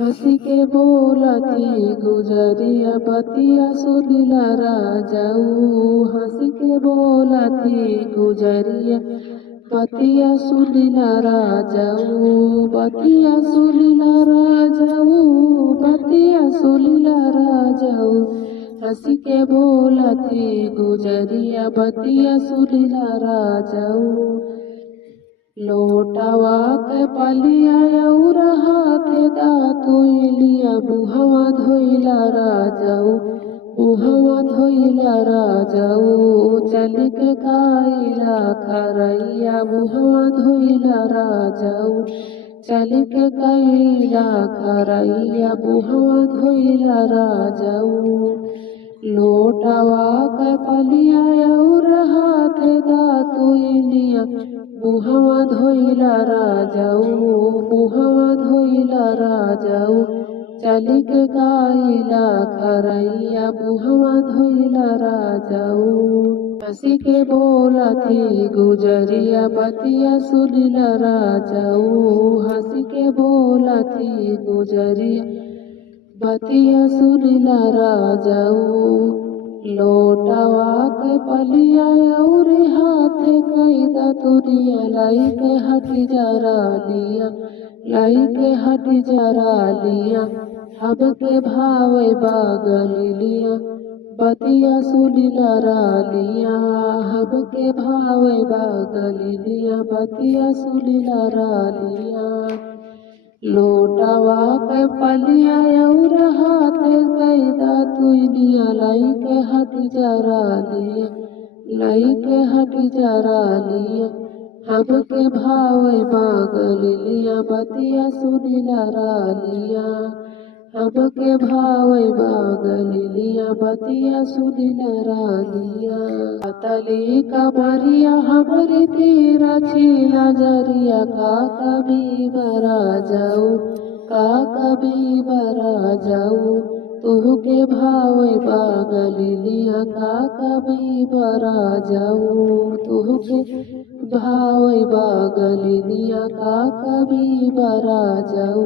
हंसी के बोलती गुजरिया बतिया सुनिला राजाऊ। हंसी के बोलती गुजरिया बतिया सुनिला राजाऊ। बतिया सुनिला राजाऊ, बतिया सुनिला राजाऊ। हंसी के बोलती गुजरिया बतिया सुनिला राजाऊ। लोटावा के पलिया और हाथे दातुलिया बुहवा धोइला राजाऊ। बुहवा धोइला राजाऊ। चल के काइला खरैया बुहवा धोइला राजाऊ। चल के काइला खरैया बुहवा धोइला राजाऊ। लोटावा के पलिया और हाथे दातुलिया बुहवा धोइला राजाऊ। बुहवा धोइला राजाऊ। चल के काइला खरैया बुहवा धोइला राजाऊ। हंसी के बोलती गुजरिया बतिया सुनिला राजाऊ। हंसी के बोलती गुजरिया बतिया सुनिला राजाऊ। लोटावा के पलिया और हाथे कैदा तुरिया लाई के हट जरा लिया। लाई के हट जरा लिया। हब के भावे बागल लिया बतिया सुनिला रालिया। हब के भावे बागल लिया बतिया सुनिला रालिया। लोटावा के पलिया और हाथे कैदा तुलिया लाई के हट जरा लिया। लाई के हट जरा लिया। हब के भावे बागल लिया बतिया सुनिला रालिया। हब के भावे बागल लिया बतिया सुनिला रालिया। तली कमरिया हमरे तेरा छीला जरिया का कभी बरा जाऊ। का कभी बरा जाऊ। तुह के भावे बागल लिया का कभी बरा जाऊ। तुह के भावे बागल लिया का कभी बरा जाऊ।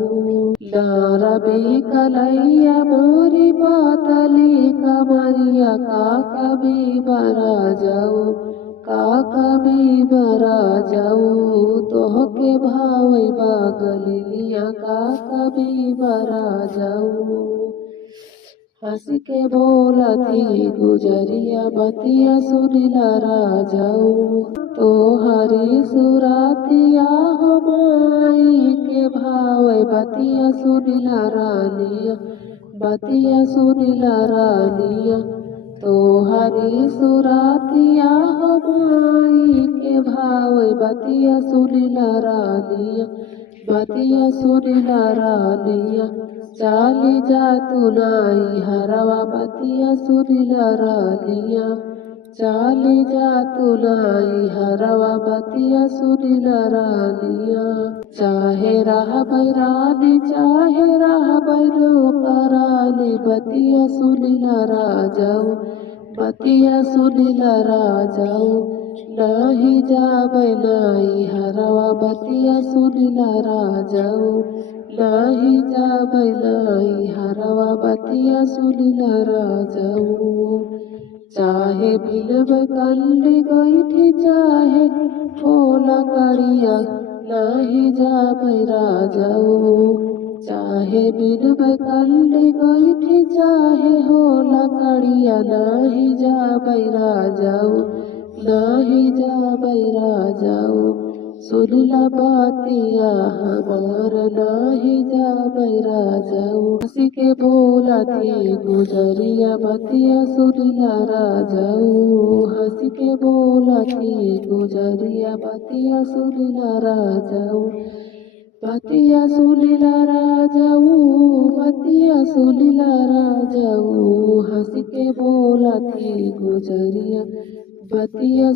नारा बे कलैया मोरी पातली कमरिया का कभी बरा जाऊ। का कभी बरा जाऊ। तोह के भावे बागल लिया का कभी बरा जाऊ। हंसी के बोलती गुजरिया बतिया सुनिला राजाऊ। तोहरी सुरातिया हो माई के भावे बतिया सुनिला रालिया। बतिया सुनिला रालिया। तोहरी सुरातिया हो माई के भावे बतिया सुनिला रालिया। बतिया सुनिला रालिया। चाली जा तू नाई हरवा बतिया सुनिला रालिया। चाली जा तू नाई हरवा बतिया सुनिला रालिया। चाहे राह बैरानी चाहे राह बैरो कराली बतिया सुनिला राजाऊ। बतिया सुनिला राजाऊ। नाही जाबै नाई हरवा बतिया सुनिला राजाऊ। नाही जाबै नाई हरवा बतिया सुनिला राजाऊ। चाहे बिलब कंडी गईठी चाहे होला कड़िया नाही जाबै राजाऊ। चाहे बिलब कंडी गईठी चाहे होला कड़िया नाही जाबै राजाऊ। नाही जाबै राजाऊ। सुनिला बातिया हमार नाही जाबै राजाऊ। हंसी के बोलती गुजरिया बतिया सुनिला राजाऊ। हंसी के बोलती गुजरिया बतिया सुनिला राजाऊ। बतिया सुनिला राजाऊ। बतिया सुनिला राजाऊ। हंसी के बोलती गुजरिया बतिया